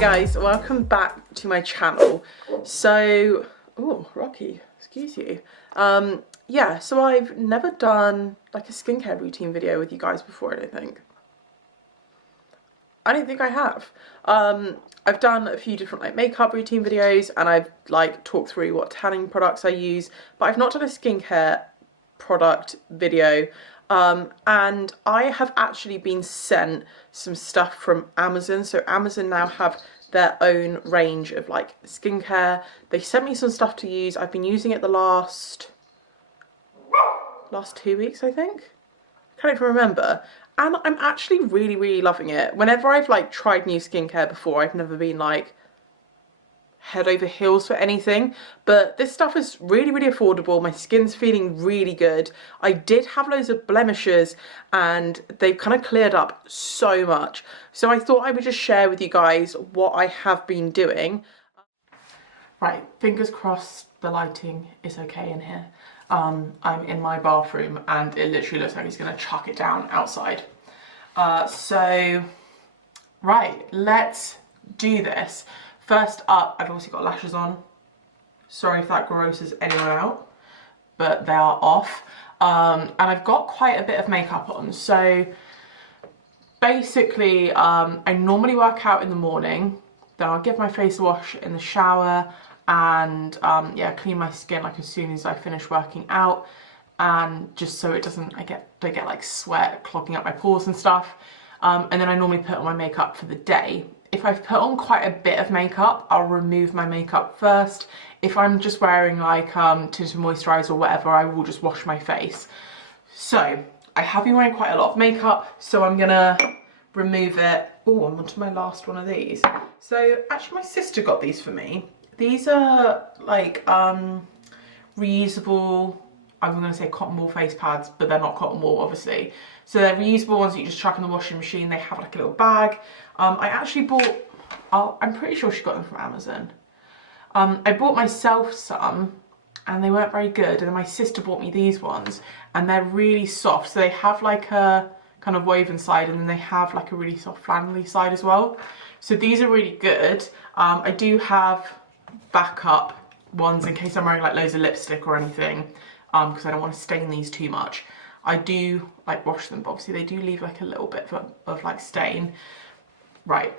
guys, welcome back to my channel. So, oh, Rocky, excuse you. Yeah, so I've never done like a skincare routine video with you guys before, I don't think. I have. I've done a few different like makeup routine videos and I've like talked through what tanning products I use, but I've not done a skincare product video. And I have actually been sent some stuff from Amazon. So Amazon now have their own range of like skincare. They sent me some stuff to use. I've been using it the last 2 weeks, I think. Can't even remember. And I'm actually really loving it. Whenever I've like tried new skincare before, I've never been like head over heels for anything, but this stuff is really affordable. My skin's feeling really good. I did have loads of blemishes and they've kind of cleared up so much, so I thought I would just share with you guys what I have been doing. Right, fingers crossed the lighting is okay in here. I'm in my bathroom and it literally looks like he's gonna chuck it down outside. So right, let's do this. First up, I've obviously got lashes on. Sorry if that grosses anyone out, but they are off. And I've got quite a bit of makeup on. So basically, I normally work out in the morning, then I'll give my face a wash in the shower and yeah, clean my skin like as soon as I finish working out, and just so it don't get like sweat clogging up my pores and stuff. And then I normally put on my makeup for the day. If I've put on quite a bit of makeup, I'll remove my makeup first. If I'm just wearing like tinted moisturizer or whatever, I will just wash my face. So I have been wearing quite a lot of makeup, so I'm gonna remove it. Oh, I'm onto my last one of these. So actually my sister got these for me. These are like reusable, I'm gonna say cotton wool face pads, but they're not cotton wool obviously. So they're reusable ones that you just chuck in the washing machine. They have like a little bag. I actually bought, I'm pretty sure she got them from Amazon. I bought myself some and they weren't very good. And then my sister bought me these ones and they're really soft. So they have like a kind of woven side and then they have like a really soft flannelly side as well. So these are really good. I do have backup ones in case I'm wearing like loads of lipstick or anything, because I don't want to stain these too much. I do like wash them, but obviously they do leave like a little bit of like stain. Right.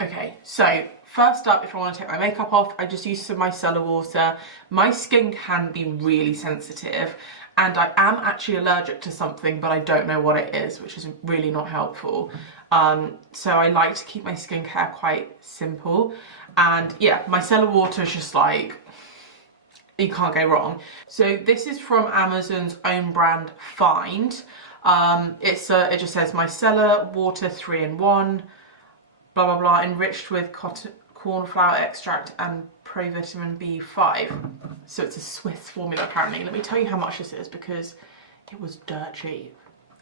Okay, so first up, if I want to take my makeup off, I just use some micellar water. My skin can be really sensitive and I am actually allergic to something, but I don't know what it is, which is really not helpful. So I like to keep my skincare quite simple. And yeah, micellar water is just like, you can't go wrong. So this is from Amazon's own brand Find. It just says micellar water 3-in-1, blah blah blah, enriched with corn flour extract and provitamin B5. So it's a Swiss formula apparently. Let me tell you how much this is because it was dirt cheap.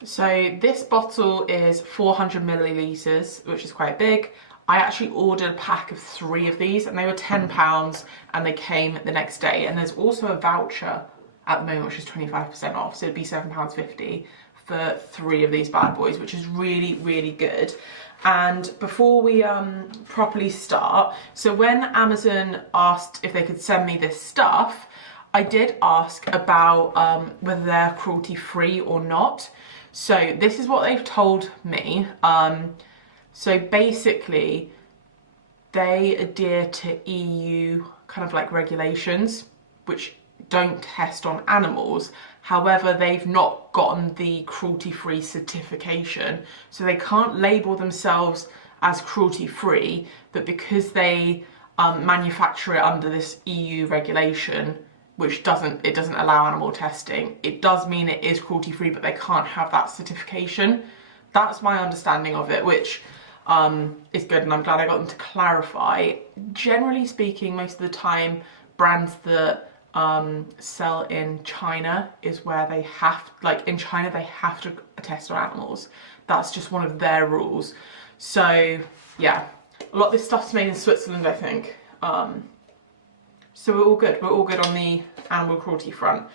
So this bottle is 400 millilitres, which is quite big. I actually ordered a pack of 3 of these and they were £10 and they came the next day. And there's also a voucher at the moment which is 25% off, so it'd be £7.50 for 3 of these bad boys, which is really good. And before we properly start, so when Amazon asked if they could send me this stuff, I did ask about whether they're cruelty free or not. So this is what they've told me. So basically, they adhere to EU kind of like regulations, which don't test on animals. However, they've not gotten the cruelty-free certification. So they can't label themselves as cruelty-free, but because they manufacture it under this EU regulation, which doesn't allow animal testing, it does mean it is cruelty-free, but they can't have that certification. That's my understanding of it, which is good, and I'm glad I got them to clarify. Generally speaking, most of the time, brands that sell in China is where they have, like in China, they have to test on animals. That's just one of their rules. So yeah, a lot of this stuff's made in Switzerland, I think. So we're all good. We're all good on the animal cruelty front.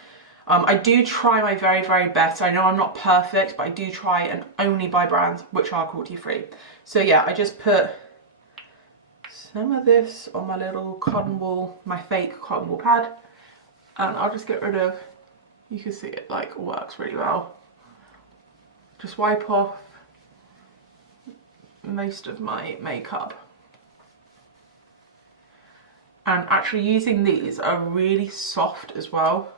I do try my very best. I know I'm not perfect, but I do try and only buy brands which are cruelty free. So yeah, I just put some of this on my little cotton wool, my fake cotton wool pad, and I'll just get rid of, you can see it like works really well. Just wipe off most of my makeup. And actually using these are really soft as well.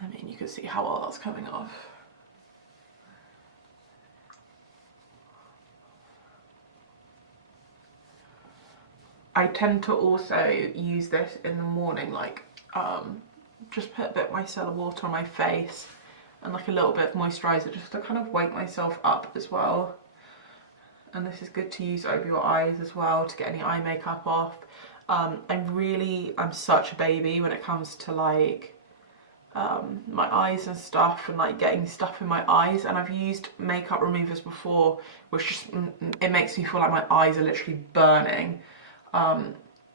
I mean, you can see how well that's coming off. I tend to also use this in the morning, like just put a bit of micellar water on my face and like a little bit of moisturizer just to kind of wake myself up as well. And this is good to use over your eyes as well to get any eye makeup off. I'm such a baby when it comes to like my eyes and stuff, and like getting stuff in my eyes, and I've used makeup removers before which just it makes me feel like my eyes are literally burning.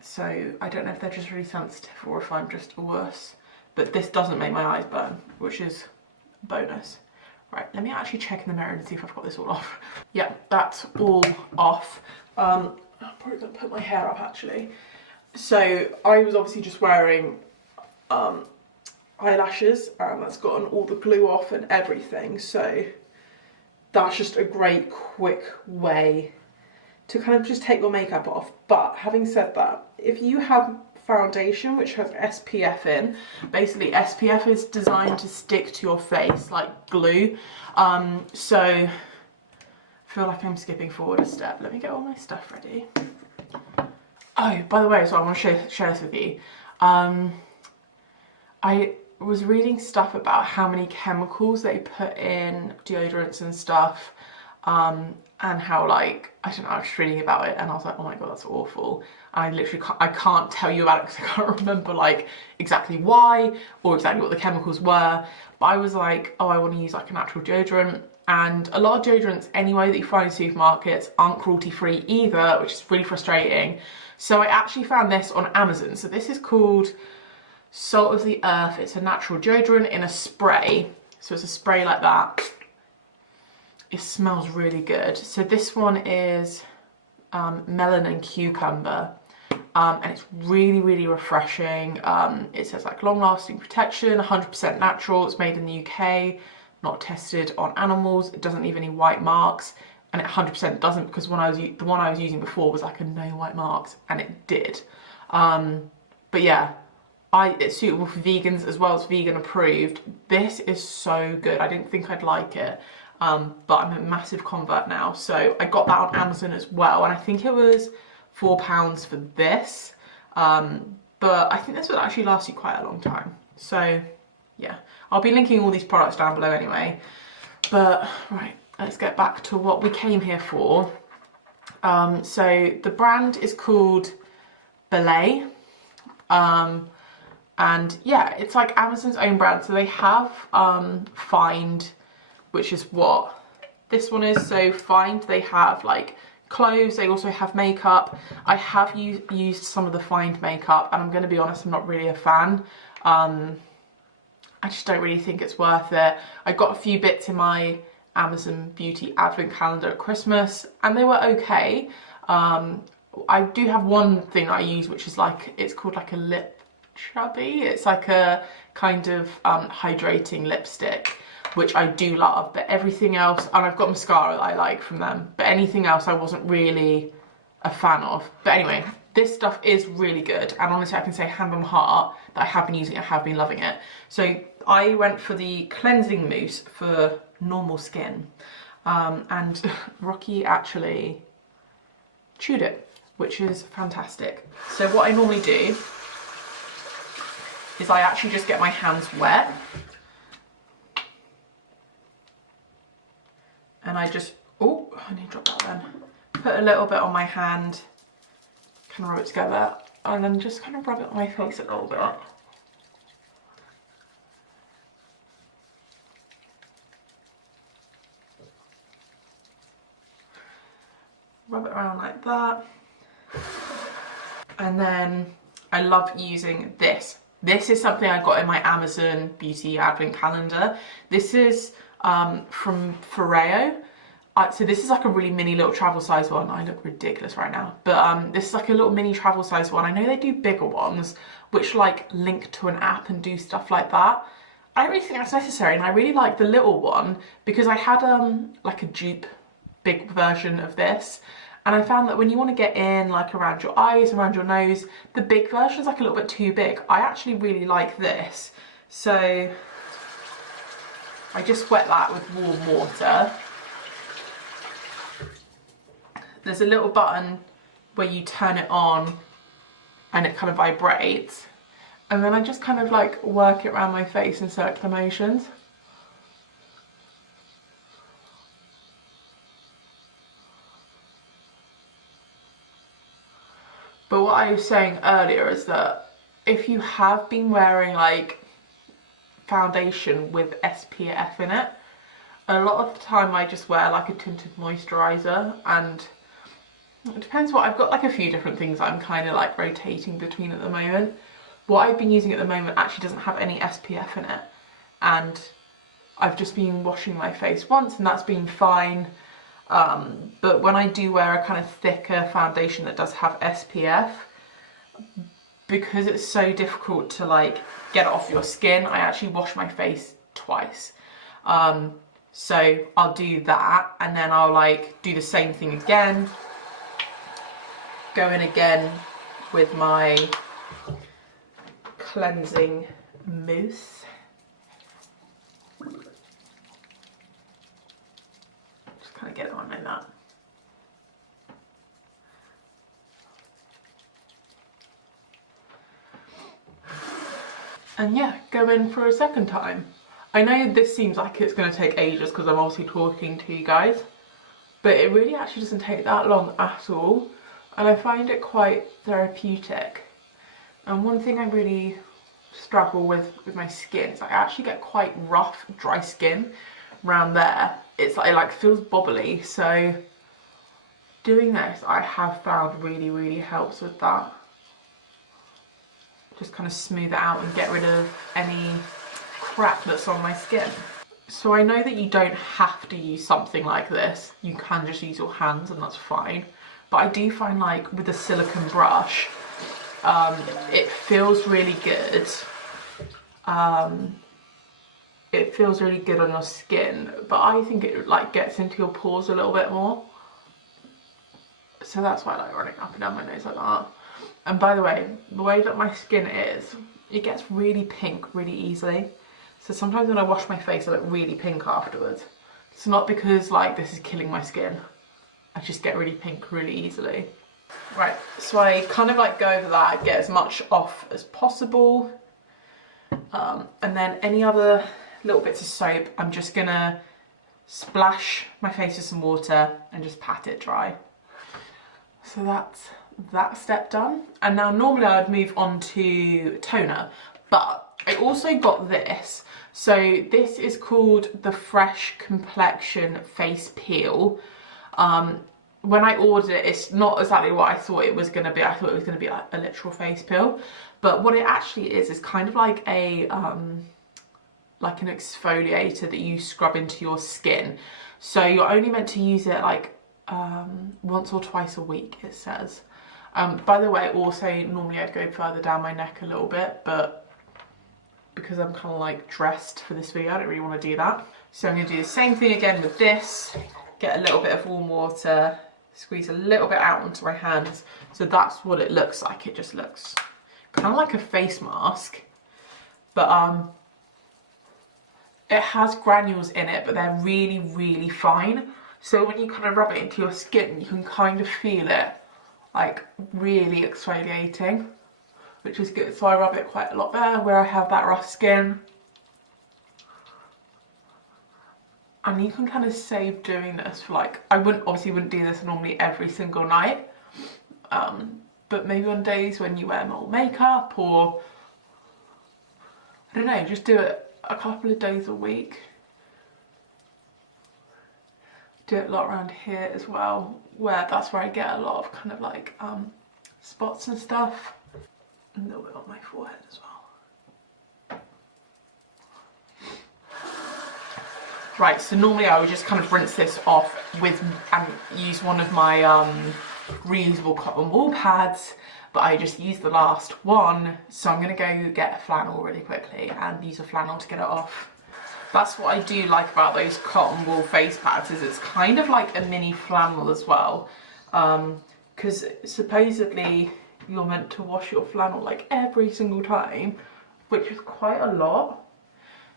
So I don't know if they're just really sensitive or if I'm just worse, but this doesn't make my eyes burn, which is a bonus. Right, let me actually check in the mirror and see if I've got this all off. Yeah, that's all off. I'm probably gonna put my hair up actually. So I was obviously just wearing eyelashes, and that's gotten all the glue off and everything, so that's just a great quick way to kind of just take your makeup off. But having said that, if you have foundation which has SPF in, basically SPF is designed to stick to your face like glue, so I feel like I'm skipping forward a step. Let me get all my stuff ready. Oh, by the way, so I want to share this with you. I was reading stuff about how many chemicals they put in deodorants and stuff, and how, like, I don't know, I was just reading about it and I was like, oh my god, that's awful. And I can't tell you about it because I can't remember like exactly why or exactly what the chemicals were, but I was like, oh, I want to use like a natural deodorant. And a lot of deodorants anyway that you find in supermarkets aren't cruelty free either, which is really frustrating. So I actually found this on Amazon. So this is called Salt of the Earth. It's a natural deodorant in a spray. So it's a spray like that. It smells really good. So this one is melon and cucumber, and it's really, really refreshing. It says like long-lasting protection, 100% natural. It's made in the UK, not tested on animals. It doesn't leave any white marks, and it 100% doesn't, because the one I was using before was like a no white marks, and it did. But yeah, it's suitable for vegans as well as vegan approved. This is so good. I didn't think I'd like it. But I'm a massive convert now, so I got that on Amazon as well, and I think it was £4 for this, but I think this would actually last you quite a long time. So yeah, I'll be linking all these products down below anyway. But right, let's get back to what we came here for. So the brand is called Belei, and yeah, it's like Amazon's own brand. So they have Find, which is what this one is. So Find, they have like clothes, they also have makeup. I have used some of the Find makeup, and I'm going to be honest, I'm not really a fan. I just don't really think it's worth it. I got a few bits in my Amazon Beauty advent calendar at Christmas, and they were okay. I do have one thing I use, which is like, it's called like a lip chubby. It's like a kind of hydrating lipstick, which I do love, but everything else, and I've got mascara that I like from them, but anything else I wasn't really a fan of. But anyway, this stuff is really good, and honestly I can say hand on heart that I have been using it, I have been loving it. So I went for the cleansing mousse for normal skin, and Rocky actually chewed it, which is fantastic. So what I normally do is I actually just get my hands wet, and I just, oh, I need to drop that then. Put a little bit on my hand, kind of rub it together, and then just kind of rub it on my face a little bit. Rub it around like that. And then I love using this. This is something I got in my Amazon Beauty advent calendar. This is from Foreo. So this is like a really mini little travel size one. I look ridiculous right now, but this is like a little mini travel size one. I know they do bigger ones which like link to an app and do stuff like that. I don't really think that's necessary, and I really like the little one because I had like a dupe big version of this, and I found that when you want to get in like around your eyes, around your nose, the big version is like a little bit too big. I actually really like this, so I just wet that with warm water. There's a little button where you turn it on and it kind of vibrates, and then I just kind of like work it around my face in circular motions. But what I was saying earlier is that if you have been wearing like foundation with SPF in it, a lot of the time I just wear like a tinted moisturizer, and it depends what I've got. Like a few different things I'm kind of like rotating between at the moment. What I've been using at the moment actually doesn't have any SPF in it, and I've just been washing my face once and that's been fine. But when I do wear a kind of thicker foundation that does have SPF, because it's so difficult to like get it off your skin, I actually wash my face twice. So I'll do that, and then I'll like do the same thing again, go in again with my cleansing mousse. Just kind of get it on like that. And yeah, go in for a second time. I know this seems like it's going to take ages because I'm obviously talking to you guys, but it really actually doesn't take that long at all, and I find it quite therapeutic. And one thing I really struggle with my skin is I actually get quite rough, dry skin around there. It's like, it like feels bobbly, so doing this I have found really helps with that. Just kind of smooth it out and get rid of any crap that's on my skin. So I know that you don't have to use something like this. You can just use your hands and that's fine. But I do find like with a silicone brush, it feels really good. It feels really good on your skin, but I think it like gets into your pores a little bit more. So that's why I like running up and down my nose like that. And by the way that my skin is, it gets really pink really easily. So sometimes when I wash my face I look really pink afterwards. It's not because like this is killing my skin. I just get really pink really easily. Right, so I kind of like go over that, get as much off as possible. And then any other little bits of soap, I'm just gonna splash my face with some water and just pat it dry. So that's that step done. And now normally I would move on to toner, but I also got this. So this is called the Fresh Complexion Face Peel. When I ordered it, it's not exactly what I thought it was going to be. I thought it was going to be like a literal face peel, but what it actually is kind of like a like an exfoliator that you scrub into your skin. So you're only meant to use it like once or twice a week, it says. By the way, also normally I'd go further down my neck a little bit, but because I'm kind of like dressed for this video, I don't really want to do that. So I'm going to do the same thing again with this. Get a little bit of warm water, squeeze a little bit out onto my hands. So that's what it looks like. It just looks kind of like a face mask, but it has granules in it, but they're really fine. So when you kind of rub it into your skin, you can kind of feel it like really exfoliating, which is good. So I rub it quite a lot better where I have that rough skin. And you can kind of save doing this for like, I obviously wouldn't do this normally every single night, but maybe on days when you wear more makeup, or I don't know, just do it a couple of days a week. Do it a lot around here as well, where that's where I get a lot of kind of like spots and stuff. A little bit on my forehead as well. Right, so normally I would just kind of rinse this off with and use one of my reusable cotton wool pads, but I just used the last one, so I'm gonna go get a flannel really quickly and use a flannel to get it off. That's what I do like about those cotton wool face pads, is it's kind of like a mini flannel as well, because supposedly you're meant to wash your flannel like every single time, which is quite a lot.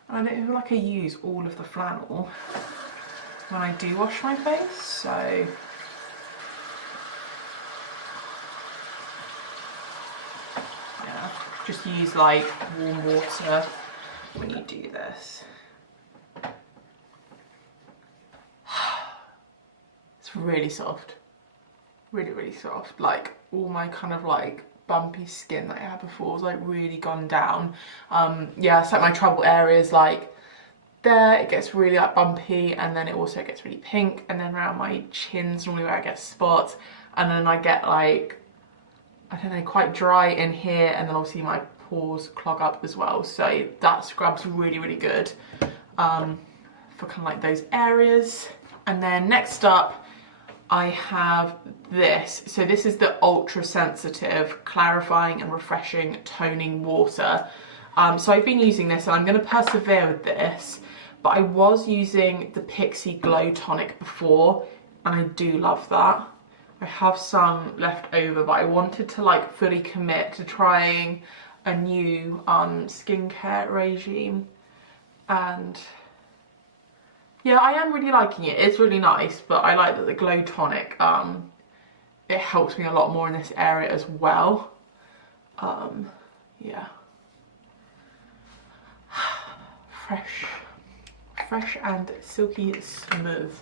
And I don't feel like I use all of the flannel when I do wash my face, so yeah, just use like warm water when you do this. It's really soft, really soft. Like all my kind of like bumpy skin that I had before was like really gone down. Yeah, it's like my trouble areas, like there it gets really like bumpy, and then it also gets really pink, and then around my chins normally where I get spots, and then I get like, I don't know, quite dry in here, and then obviously my pores clog up as well, so that scrub's really good for kind of like those areas. And then next up I have this. So this is the ultra sensitive clarifying and refreshing toning water. So I've been using this and I'm going to persevere with this, but I was using the Pixi Glow Tonic before and I do love that. I have some left over, but I wanted to like fully commit to trying a new skincare regime, and yeah, I am really liking it. It's really nice, but I like that the Glow Tonic, it helps me a lot more in this area as well. Yeah. Fresh and silky smooth.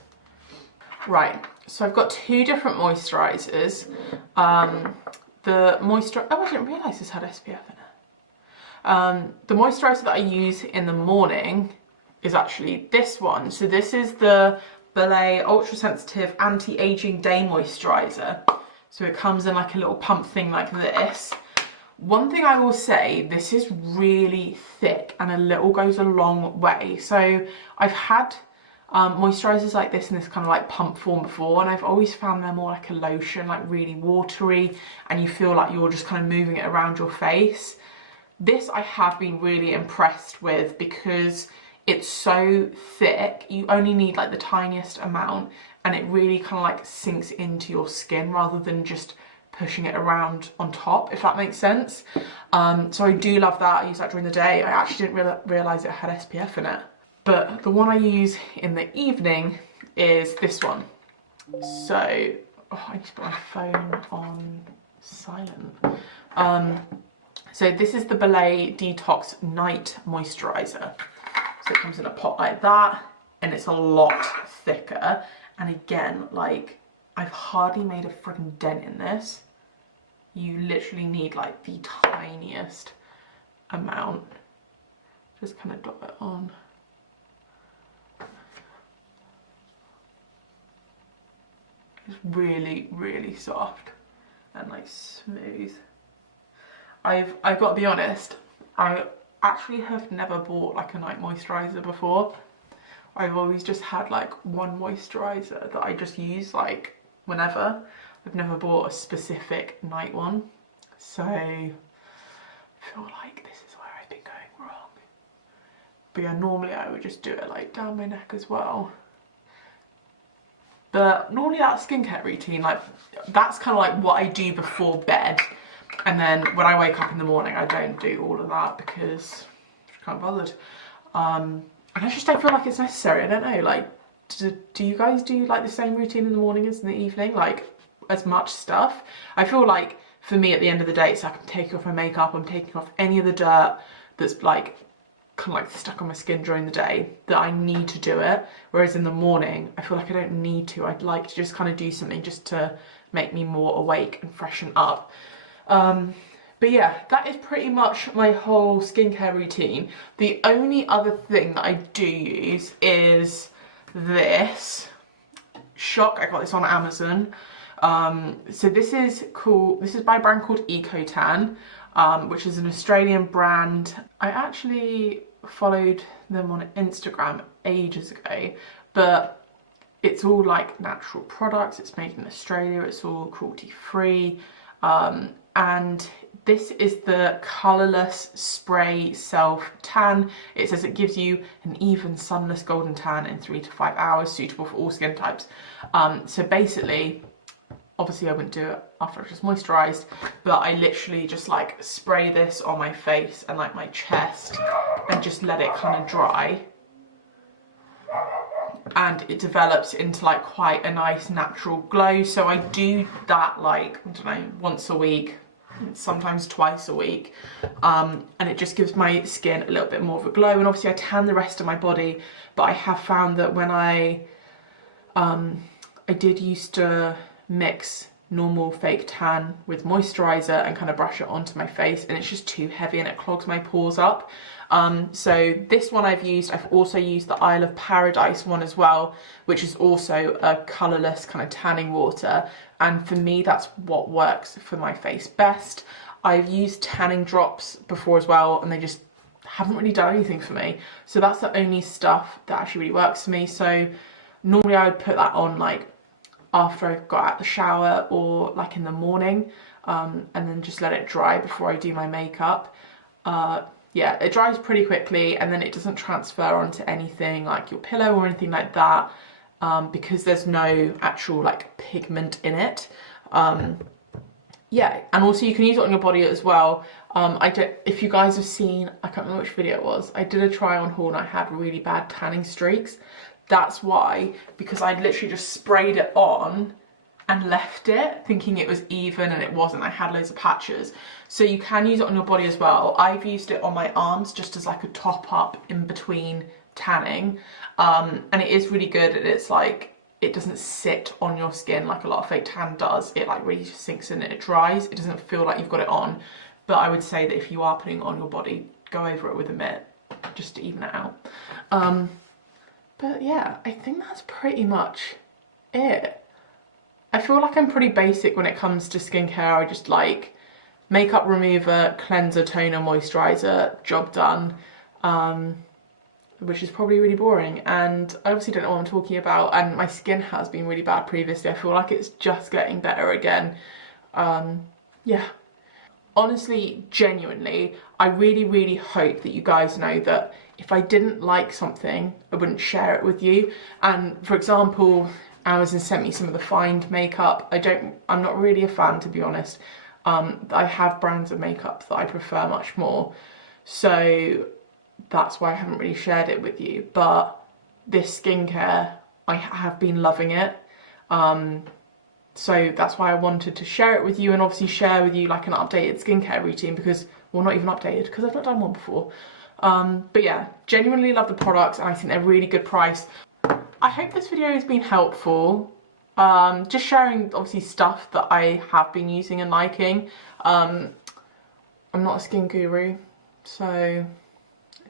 Right, so I've got two different moisturizers. The moisturizer, oh, I didn't realize this had SPF in it. The moisturizer that I use in the morning is actually this one. So this is the Belei Ultra Sensitive Anti-Aging Day Moisturizer. So it comes in like a little pump thing like this. One thing I will say, this is really thick and a little goes a long way. So I've had moisturizers like this in this kind of like pump form before, and I've always found they're more like a lotion, like really watery, and you feel like you're just kind of moving it around your face. This I have been really impressed with because it's so thick, you only need like the tiniest amount, and it really kind of like sinks into your skin rather than just pushing it around on top, if that makes sense. So I do love that. I use that during the day. I actually didn't realize it had SPF in it. But the one I use in the evening is this one. So, oh, I need to put my phone on silent. So this is the Belei Detox Night Moisturizer. So it comes in a pot like that, and it's a lot thicker. And again, like, I've hardly made a freaking dent in this. You literally need like the tiniest amount. Just kind of dot it on. It's really soft and like smooth. I've got to be honest, I actually have never bought like a night moisturizer before. I've always just had like one moisturizer that I just use like whenever. I've never bought a specific night one, so I feel like this is where I've been going wrong. But yeah, normally I would just do it like down my neck as well. But normally that skincare routine, like that's kind of like what I do before bed. And then when I wake up in the morning, I don't do all of that because I can't be bothered. And I just don't feel like it's necessary. I don't know, like, do you guys do like the same routine in the morning as in the evening? Like as much stuff? I feel like for me at the end of the day, it's like I'm taking off my makeup, I'm taking off any of the dirt that's like kind of like stuck on my skin during the day that I need to do it. Whereas in the morning, I feel like I don't need to. I'd like to just kind of do something just to make me more awake and freshen up. But yeah, that is pretty much my whole skincare routine. The only other thing that I do use is this. Shock, I got this on Amazon. So this is by a brand called Ecotan, which is an Australian brand. I actually followed them on Instagram ages ago, but it's all like natural products. It's made in Australia. It's all cruelty free. And this is the colourless spray self tan. It says it gives you an even sunless golden tan in 3 to 5 hours, suitable for all skin types. So basically, obviously I wouldn't do it after I've just moisturised, but I literally just like spray this on my face and like my chest and just let it kind of dry. And it develops into like quite a nice natural glow. So I do that like, I don't know, once a week, sometimes twice a week. And it just gives my skin a little bit more of a glow. And obviously I tan the rest of my body, but I have found that when I did used to mix normal fake tan with moisturizer and kind of brush it onto my face, and it's just too heavy and it clogs my pores up. So this one I've also used the Isle of Paradise one as well, which is also a colourless kind of tanning water, and for me that's what works for my face best. I've used tanning drops before as well, and they just haven't really done anything for me, so that's the only stuff that actually really works for me. So normally I would put that on like after I've got out the shower or like in the morning, and then just let it dry before I do my makeup. Yeah, it dries pretty quickly, and then it doesn't transfer onto anything like your pillow or anything like that, because there's no actual like pigment in it. Yeah, and also you can use it on your body as well. If you guys have seen, I can't remember which video it was, I did a try on haul and I had really bad tanning streaks. That's why, because I'd literally just sprayed it on and left it thinking it was even, and it wasn't. I had loads of patches. So you can use it on your body as well. I've used it on my arms just as like a top up in between tanning, and it is really good. And it's like, it doesn't sit on your skin like a lot of fake tan does. It like really just sinks in and it dries. It doesn't feel like you've got it on. But I would say that if you are putting it on your body, go over it with a mitt just to even it out. But yeah, I think that's pretty much it. I feel like I'm pretty basic when it comes to skincare. I just like makeup remover, cleanser, toner, moisturizer, job done, which is probably really boring. And I obviously don't know what I'm talking about, and my skin has been really bad previously. I feel like it's just getting better again. Yeah. Honestly, genuinely, I really, really hope that you guys know that if I didn't like something, I wouldn't share it with you. And for example, Amazon sent me some of the Find makeup. I'm not really a fan, to be honest. I have brands of makeup that I prefer much more. So that's why I haven't really shared it with you. But this skincare, I have been loving it. So that's why I wanted to share it with you, and obviously share with you like an updated skincare routine, because, well, not even updated, because I've not done one before. But yeah, genuinely love the products, and I think they're really good price. I hope this video has been helpful. Just sharing obviously stuff that I have been using and liking. I'm not a skin guru, so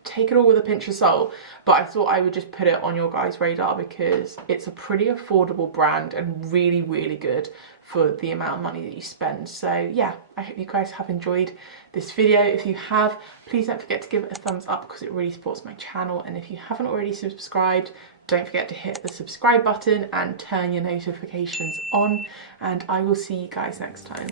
take it all with a pinch of salt, but I thought I would just put it on your guys' radar because it's a pretty affordable brand and really, really good for the amount of money that you spend. So yeah, I hope you guys have enjoyed this video. If you have, please don't forget to give it a thumbs up because it really supports my channel. And if you haven't already subscribed, don't forget to hit the subscribe button and turn your notifications on, and I will see you guys next time.